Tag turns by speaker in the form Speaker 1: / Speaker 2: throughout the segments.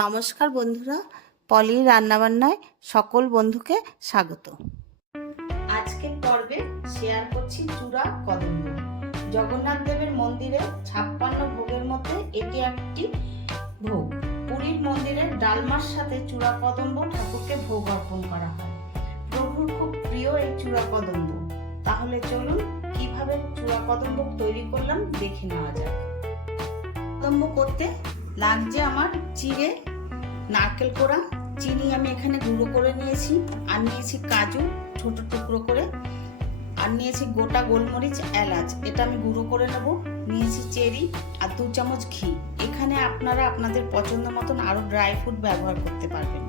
Speaker 1: নমস্কার বন্ধুরা পলি রান্নাবান্নায় সকল বন্ধুকে স্বাগত। আজকের পর্বে শেয়ার করছি চূড়া কদম্ব। জগন্নাথ দেবের মন্দিরে ছাপ্পান্ন ভোগের মধ্যে এটি একটি ভোগ। পুরীর মন্দিরে ডালমার সাথে চূড়া কদম্ব ঠাকুরকে ভোগ অর্পণ করা হয়। প্রভুর খুব প্রিয় এই চূড়া কদম্ব। তাহলে চলুন কীভাবে চূড়া কদম্ব তৈরি করলাম দেখে নেওয়া যাক। কদম্ব করতে লাগছে আমার চিড়ে নারকেল কোড়া, চিনি আমি এখানে গুঁড়ো করে নিয়েছি। আর নিয়েছি কাজু, ছোট টুকরো করে। আর নিয়েছি গোটা গোলমরিচ, এলাচ। এটা আমি গুঁড়ো করে নেব। নিয়েছি চেরি আর দু চামচ ঘি। এখানে আপনারা আপনাদের পছন্দ মতন আরও ড্রাই ফ্রুট ব্যবহার করতে পারবেন।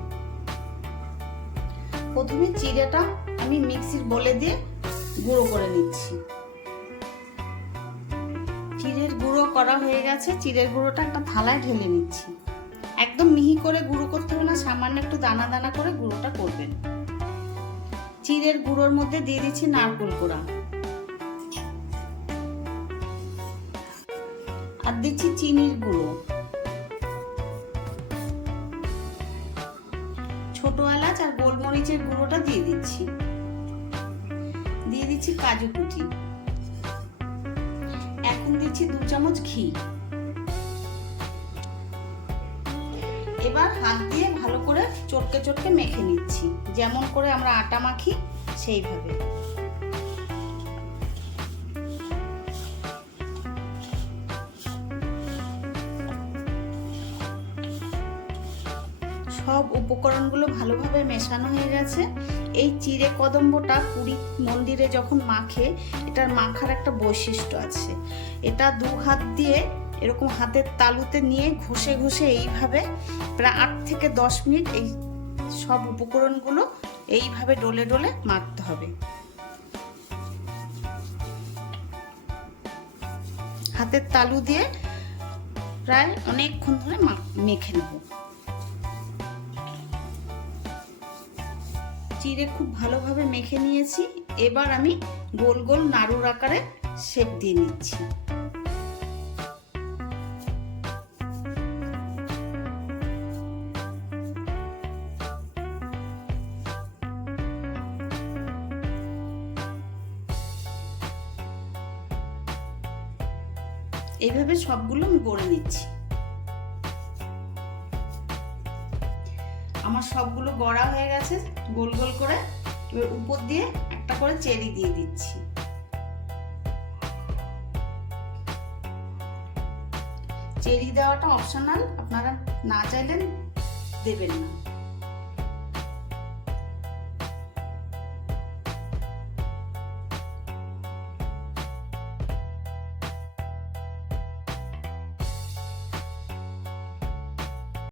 Speaker 1: প্রথমে চিড়েটা আমি মিক্সির বলে দিয়ে গুঁড়ো করে নিচ্ছি। গুঁড়ো করা হয়ে গেছে, চিড়ের গুঁড়োটা একটা থালায় ঢেলে নিচ্ছি। একদম মিহি করে গুঁড়ো করতে হবে না, সামান্য একটু দানা দানা করে গুঁড়োটা করবেন। চিড়ের গুঁড়োর মধ্যে দিয়ে দিচ্ছি নারকেল কোড়া। আর দিচ্ছি চিনির গুঁড়ো। ছোট এলাচ আর গোলমরিচের গুঁড়োটা দিয়ে দিচ্ছি। দিয়ে দিচ্ছি কাজু কুচি। এখন দিচ্ছি দু চামচ ঘি। এবার হাত দিয়ে ভালো করে চটকে চটকে মেখে নিচ্ছি। যেমন করে আমরা আটা মাখি, সেইভাবে। সব উপকরণগুলো ভালোভাবে মেশানো হয়ে গেছে। এই চিড়ে কদম্বটা পুরী মন্দিরে যখন মাখে, এটার মাখার একটা বৈশিষ্ট্য আছে। এটা দু হাত দিয়ে এরকম হাতের তালুতে নিয়ে ঘষে ঘষে এইভাবে প্রায় আট থেকে দশ মিনিট এই সব উপকরণগুলো এইভাবে ডলে ডলে মাখতে হবে। হাতের তালু দিয়ে প্রায় অনেকক্ষণ ধরে মেখে নেব। চিড়ে খুব ভালোভাবে মেখে নিয়েছি। এবার আমি গোল গোল নাড়ুর আকারে শেপ দিয়ে নিচ্ছি। এইভাবে সবগুলো আমি গড়ে নিচ্ছি। আমার সবগুলো গড়া হয়ে গেছে, গোল গোল করে। এবার উপর দিয়ে একটা করে চেরি দিয়ে দিচ্ছি। চেরি দেওয়াটা অপশনাল আপনারা না চাইলেন দেবেন না।